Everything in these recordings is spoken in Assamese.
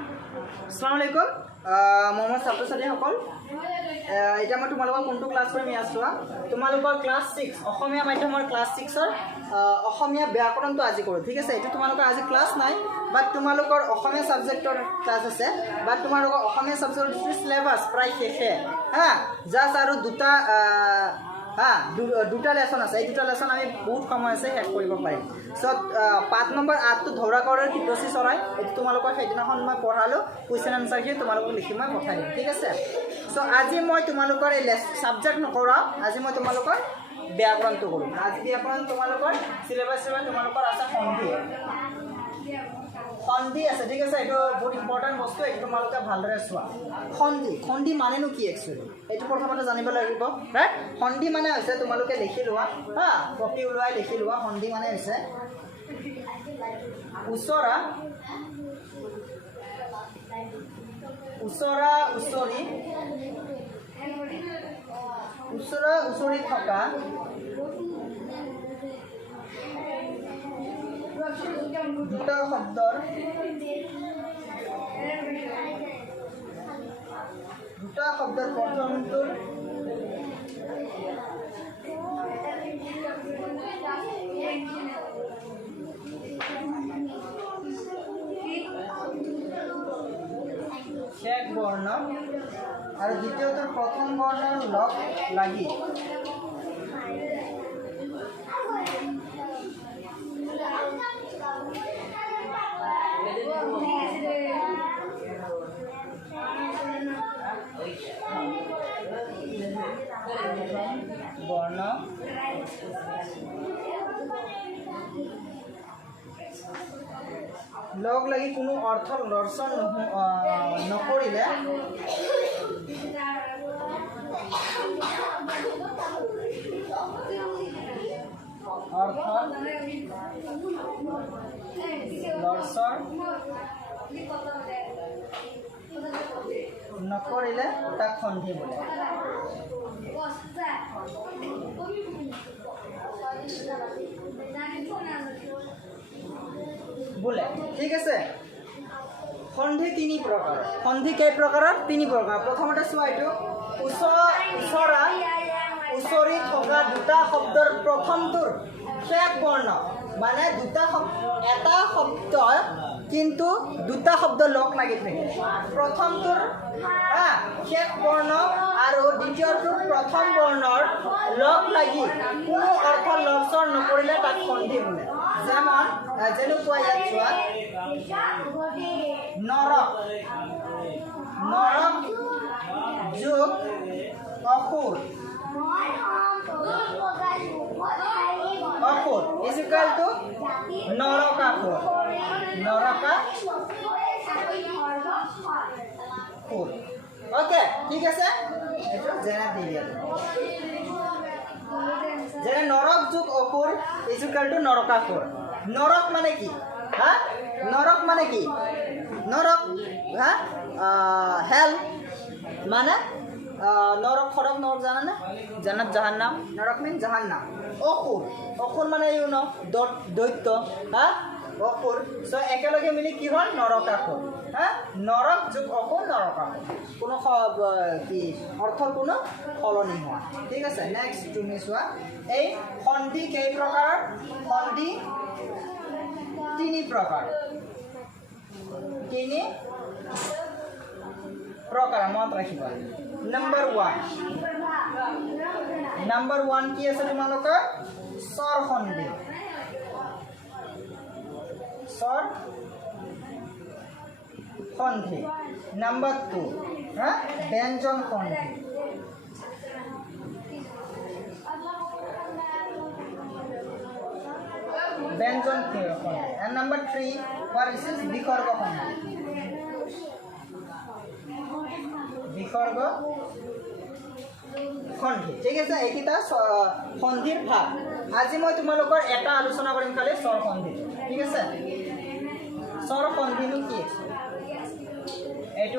আসসালামু আলাইকুম মোৰ ছাত্ৰ ছাত্ৰীসকল এতিয়া মই তোমালোকৰ কোনটো ক্লাছ কৰিম ইয়াত চোৱা তোমালোকৰ ক্লাছ 6 অসমীয়া মাধ্যমৰ ক্লাছ 6ৰ অসমীয়া ব্যাকৰণটো আজি কৰোঁ ঠিক আছে এইটো তোমালোকৰ আজি ক্লাছ নাই বাট তোমালোকৰ অসমীয়া সাবজেক্টৰ ক্লাছ আছে বাট তোমালোকৰ অসমীয়া সাবজেক্টৰ যিটো সিলেবাস প্ৰায় শেষে হা জাস্ট আৰু দুটা লেসন আছে এই দুটা লেসন আমি বহুত সময় আছে শেষ কৰিব পাৰিম সো 5 নম্বৰ 8 টো ধৰা কৰাৰ কি প্ৰসেস হয় এটো তোমালোকৰ সেইদিনাখন মই পঢ়ালো কোৱেশ্চন আনসাৰ কি তোমালোকক লিখি মই পঠাই দিম ঠিক আছে সো আজি মই তোমালোকৰ এই সাবজেক্ট নকৰা আজি মই তোমালোকৰ ব্যাকৰণটো কৰিম আজি ব্যাকৰণ তোমালোকৰ সিলেবাস তোমালোকৰ আছে সন্ধি আছে ঠিক আছে এটো বহুত ইম্পৰ্টেন্ট বস্তু এটো তোমালোকে ভালদৰে চোৱা সন্ধি মানেনো কি একচুয়ালি এটো প্ৰথমতে জানিব লাগিব ৰাইট সন্ধি মানে হৈছে তোমালোকে লিখি লোৱা হা কপি উলাই লিখি লোৱা সন্ধি মানে হৈছে উচৰি থকা দুটা শব্দৰ প্ৰথমটোৰ শেষ বৰ্ণ আৰু দ্বিতীয়টোৰ প্ৰথম বৰ্ণৰ লগ লাগি বৰ্ণ লগ লাগি কোনো অৰ্থ দৰ্শন নকৰিলে অৰ্থ দৰ্শন নকৰিলে তাক সন্ধি বোলে ঠিক আছে সন্ধি তিনি প্ৰকাৰ সন্ধি কেই প্ৰকাৰৰ তিনি প্ৰকাৰ প্ৰথমতে চোৱা এইটো উচৰি থকা দুটা শব্দৰ প্ৰথমটোৰ শেষ বৰ্ণ মানে এটা শব্দ কিন্তু দুটা শব্দ লগ লাগি থাকে প্ৰথমটোৰ শেষ বৰ্ণ আৰু দ্বিতীয়টোৰ প্ৰথম বৰ্ণৰ লগ লাগি কোনো অৰ্থ লক্ষণ নকৰিলে তাক সন্ধি বোলে যেমন যেনেকুৱা ইয়াত চোৱা নৰক যোগ অসুৰ is equal to Narakasura okay ঠিক আছে এটো জেনা দি দিয়া যেনে নৰক যোগ অসুৰ is equal to নৰকাসুৰ নৰক মানে কি নৰক মানে কি নৰক হেল মানে নৰক খৰক নৰক জানানে জান্নাত জাহান্নাম নৰক মিন জাহান্নাম অসুৰ মানে দৈত্য অসুৰ সো একেলগে মিলি কি হ'ল নৰকাসুৰ নৰক যোগ অসুৰ নৰকাসুৰ কোনো কি অৰ্থৰ কোনো সলনি হোৱা ঠিক আছে নেক্সট তুমি চোৱা এই সন্ধি কেই প্ৰকাৰৰ সন্ধি তিনি প্ৰকাৰ মনত ৰাখিবা নাম্বাৰ 1 কি আছে তোমালোকৰ স্বৰ সন্ধি নাম্বাৰ 2 ব্যঞ্জন সন্ধি and number 3 what is this বিসৰ্গ সন্ধি ঠিক আছে এইটা সন্ধিৰ ভাগ আজি মই তোমালোকৰ এটা আলোচনা কৰিম খালি স্বৰ সন্ধি ঠিক আছে স্বৰ সন্ধিনো কি এইটো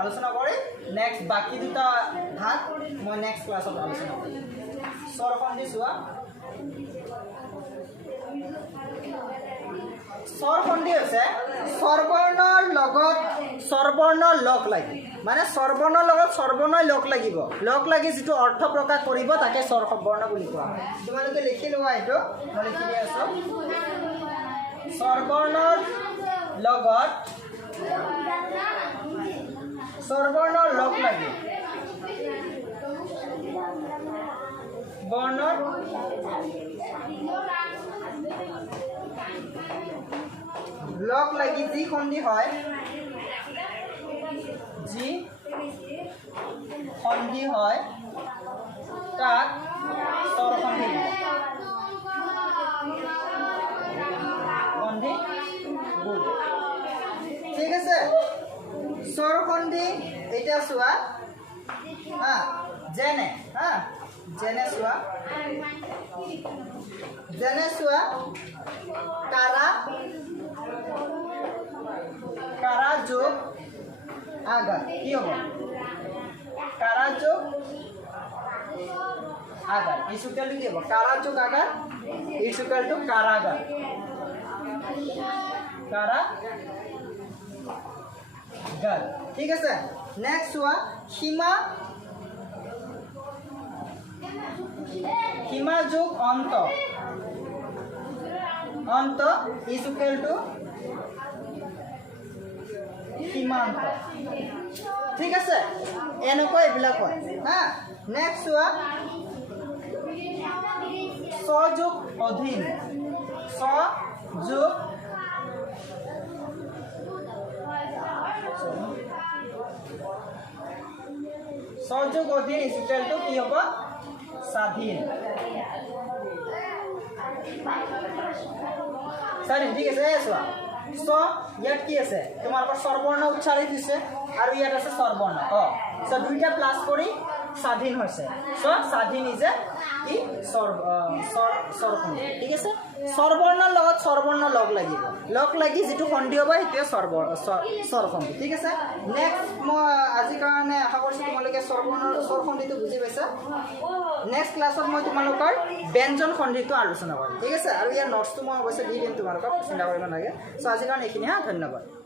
আলোচনা কৰি নেক্সট বাকি দুটা ভাগ মই নেক্সট ক্লাছত আলোচনা কৰিম স্বৰ সন্ধি চোৱা স্বৰ সন্ধি হৈছে স্বৰবৰ্ণৰ লগত স্বৰবৰ্ণ লগ লাগিব মানে স্বৰবৰ্ণৰ লগত স্বৰবৰ্ণই লগ লাগিব লগ লাগি যিটো অৰ্থ প্ৰকাশ কৰিব তাকে স্বৰবৰ্ণ বুলি কোৱা হয় তোমালোকে লিখি লোৱা এইটো মই লিখি দি আছো স্বৰবৰ্ণৰ লগত স্বৰবৰ্ণৰ লগ লাগি বৰ্ণৰ লগ লাগি যি সন্ধি হয় তাক স্বৰসন্ধি সন্ধি বুল ঠিক আছে স্বৰসন্ধি এতিয়া চোৱা হা যেনে চোৱা কাৰা যোগ আগাৰ কি হ'ব কাৰা যোগ আগাৰ ইজুকেল কি হ'ব কাৰা যোগ আগাৰ ইজুকেল টু কাৰাগাৰ কাৰাগাৰ ঠিক আছে নেক্সট চোৱা সীমা যোগ অন্ত ইজুকেল টু সীমান্ত ঠিক আছে এনেকুৱা এইবিলাক হয় হা নেক্সট চোৱা স্বযোগ অধীন স্বযোগ অধীন ইজুকেল টু কি হ'ব স্বাধীন ঠিক আছে চোৱা ইয়াত কি আছে তোমালোকৰ স্বৰবৰ্ণ উচ্চাৰিত হৈছে আৰু ইয়াত আছে স্বৰবৰ্ণ দুইটা প্লাছ কৰি স্বাধীন হৈছে স্বাধীন ইজে কি স্বৰসন্ধি ঠিক আছে স্বৰবৰ্ণৰ লগত স্বৰবৰ্ণ লগ লাগি যিটো সন্ধি হ'ব সেইটোৱে স্বৰসন্ধি ঠিক আছে নেক্সট মই আজিৰ কাৰণে আশা কৰিছোঁ তোমালোকে স্বৰসন্ধিটো বুজি পাইছা নেক্সট ক্লাছত মই তোমালোকৰ ব্যঞ্জন সন্ধিটো আলোচনা কৰিম ঠিক আছে আৰু ইয়াৰ নোটছটো মই অৱশ্যে দি দিম তোমালোকক চিন্তা কৰিব নালাগে আজিৰ কাৰণে এইখিনি ধন্যবাদ